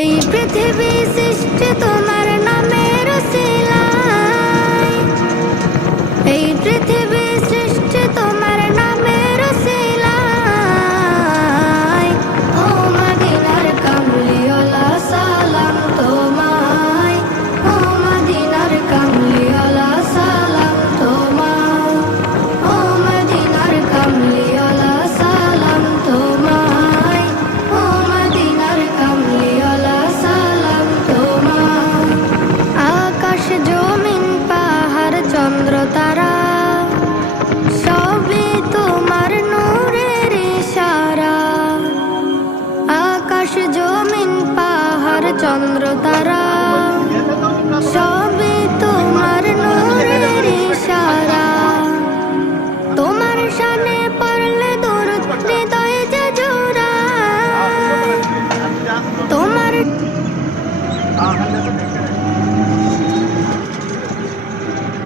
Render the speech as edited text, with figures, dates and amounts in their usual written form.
এই পৃথিবী সৃষ্টি তোমার নামের উসিলায়, এই পৃথিবী সৃষ্টি তোমার নামের উসিলায়। ও মদিনার কামলিওয়ালা সালাম তোমায়, ও মদিনার কামলিওয়ালা সালাম তোমায়, ও মদিনার কামলিওয়ালা সালাম তোমায়, ও মদিনার কামলিওয়ালা সালাম তোমায়। আকাশ জমিন পাহাড় চন্দ্র তারা সবই তোমার নূরের ইশারা। আকাশ জমিন পাহাড় চন্দ্র তারা সবই তোমার নূরের ইশারা। তোমার শানে পড়লে দরুদ হৃদয় যে জোড়ায়, তোমার